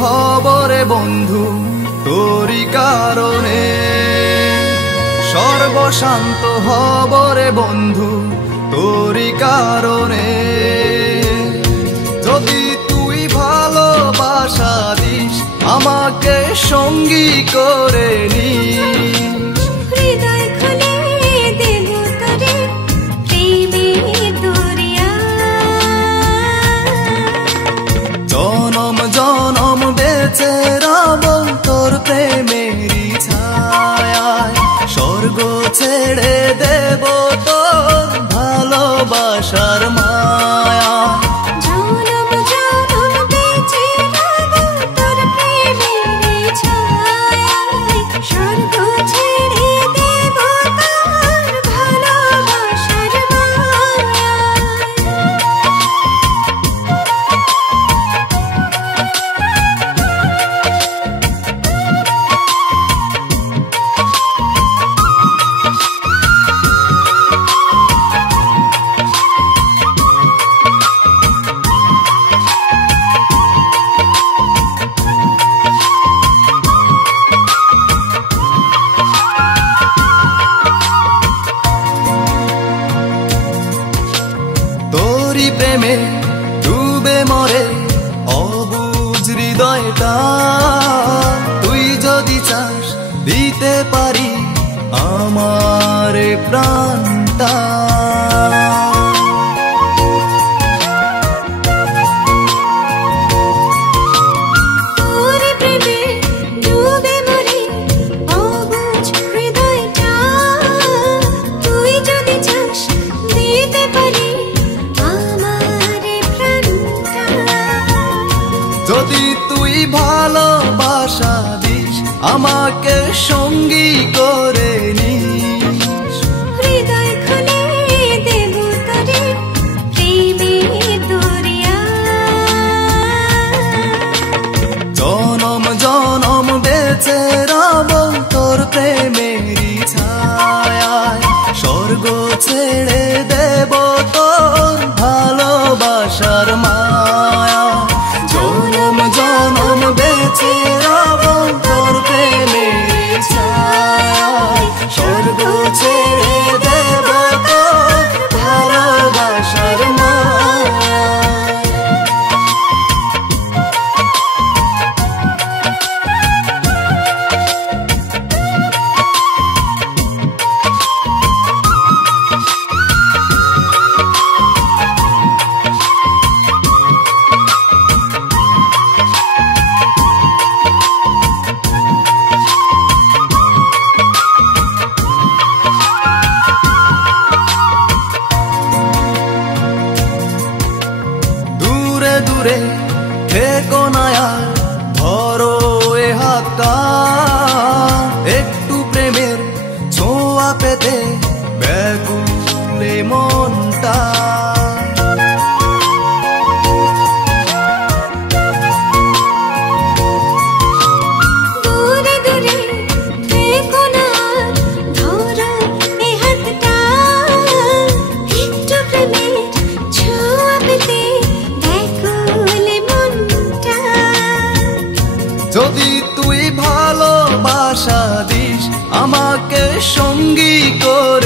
হব রে বন্ধু তোরি কারণে, সর্বশান্ত হব রে বন্ধু তোরি কারণে। যদি তুই ভালোবাসা দিস আমাকে সঙ্গী করে নিস, হৃদয় খুলে দেব তোরে প্রেমের দরিয়া। জনম জনম বেঁচে রব তোর প্রেমেরই ছায়ায়, স্বর্গ ছেড়ে দেব তোর ভালোবাসার মায়া। জনম জনম বেঁচে রব তোর প্রেমের ছায়ায়, স্বর্গ ছেড়ে দেব তোর ভালোবাসার মায়া। তোরি প্রেমে ডুবে মরে অবুঝ হৃদয়টা, তুই যদি চাস দিতে পারি আমার প্রাণটা। তোর প্রেমে ডুবে মরে অবুঝ হৃদয়টা, তুই যদি চাস দিতে পারি আমার প্রাণটা। যদি তুই ভালোবাসা দিস আমাকে সঙ্গী করে নিস, হৃদয় খুলে দেব তোরে প্রেমের দরিয়া। জনম জনম বেঁচে রব তোর প্রেমেরই ছায়ায়, স্বর্গ ছেড়ে দেব তোর ভালোবাসার মায়া। জনম জনম বেঁচে রব তোর প্রেমেরই ছায়ায়, স্বর্গ ছেড়ে দেব তোর ভালোবাসার মায়া। দূরে দূরে থেকো না আর ধরো এ হাতটা, একটু প্রেমের ছোঁয়া পেতে ব্যাকুলে মনটা। দূরে দূরে থেকো না আর ধরো এ হাতটা, একটু প্রেমের ছোঁয়া পেতে ব্যাকুলে মনটা। যদি তুই ভালোবাসা দিস আমাকে সঙ্গী করে